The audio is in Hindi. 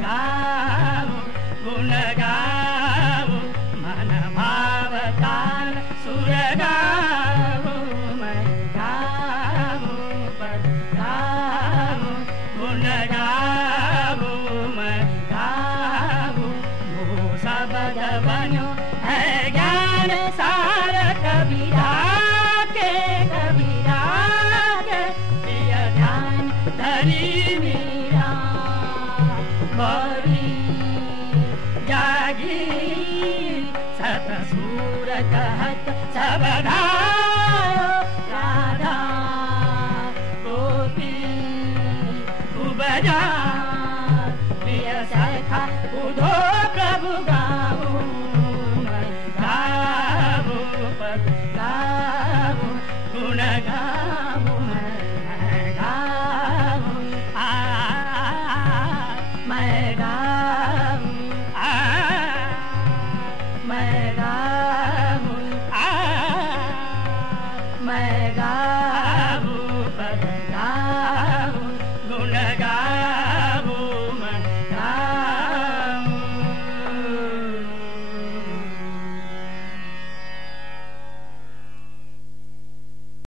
गावो गुण गावो मन भावताल सुर गावो मैं गावो पद गावो गुण गावो मैं गावो वो शब्द बनो है ज्ञान सार कबीरा के प्रिय ध्यान धरी मीरा बड़ी जागी सतसूर कहत सब धारो राधा गोपी खूब जा